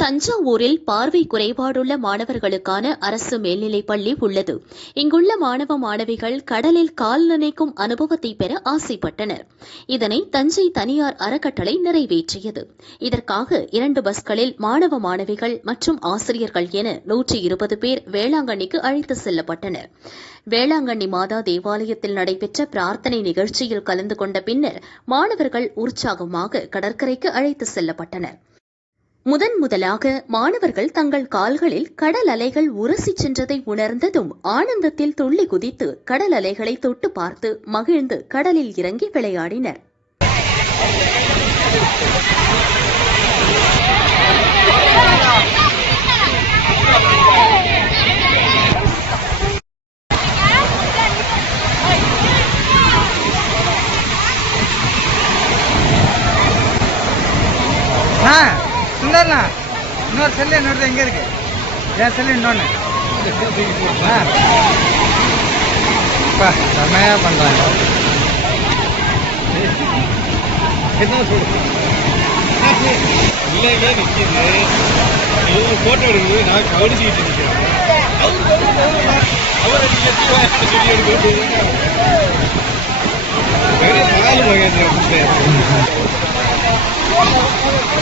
தஞ்சாவூரில் பார்வை குறைபாடுள்ள மாணவர்களுக்கான அரசு மேல்நிலைப் பள்ளி உள்ளது இங்குள்ள மாணவ மாணவிகள் கடலில் கால் நினைக்கும் அனுபவத்தை பெற ஆசைப்பட்டனர் இதனை தஞ்சை தனியார் அறக்கட்டளை நிறைவேற்றியது இதற்காக இரண்டு பஸ்களில் மாணவ மாணவிகள் மற்றும் ஆசிரியர்கள் என நூற்றி இருபது பேர் வேளாங்கண்ணிக்கு அழைத்து செல்லப்பட்டனர் வேளாங்கண்ணி மாதா தேவாலயத்தில் நடைபெற்ற பிரார்த்தனை நிகழ்ச்சியில் கலந்து கொண்ட பின்னர் மாணவர்கள் உற்சாகமாக கடற்கரைக்கு அழைத்து செல்லப்பட்டனர் முதன் முதலாக மாணவர்கள் தங்கள் கால்களில் கடல் அலைகள் உரசி சென்றதை உணர்ந்ததும் ஆனந்தத்தில் துள்ளி குதித்து கடல் அலைகளை தொட்டு பார்த்து மகிழ்ந்து கடலில் இறங்கி விளையாடினர் Ah! சுந்தர்லாம் இன்னொரு செல்லு என்னோடது எங்கே இருக்கு என் செல்லு இன்னொன்று இப்போ செம்மையாக பண்ணுறாங்க இல்லையே நிற்கிறது இவங்க ஃபோட்டோ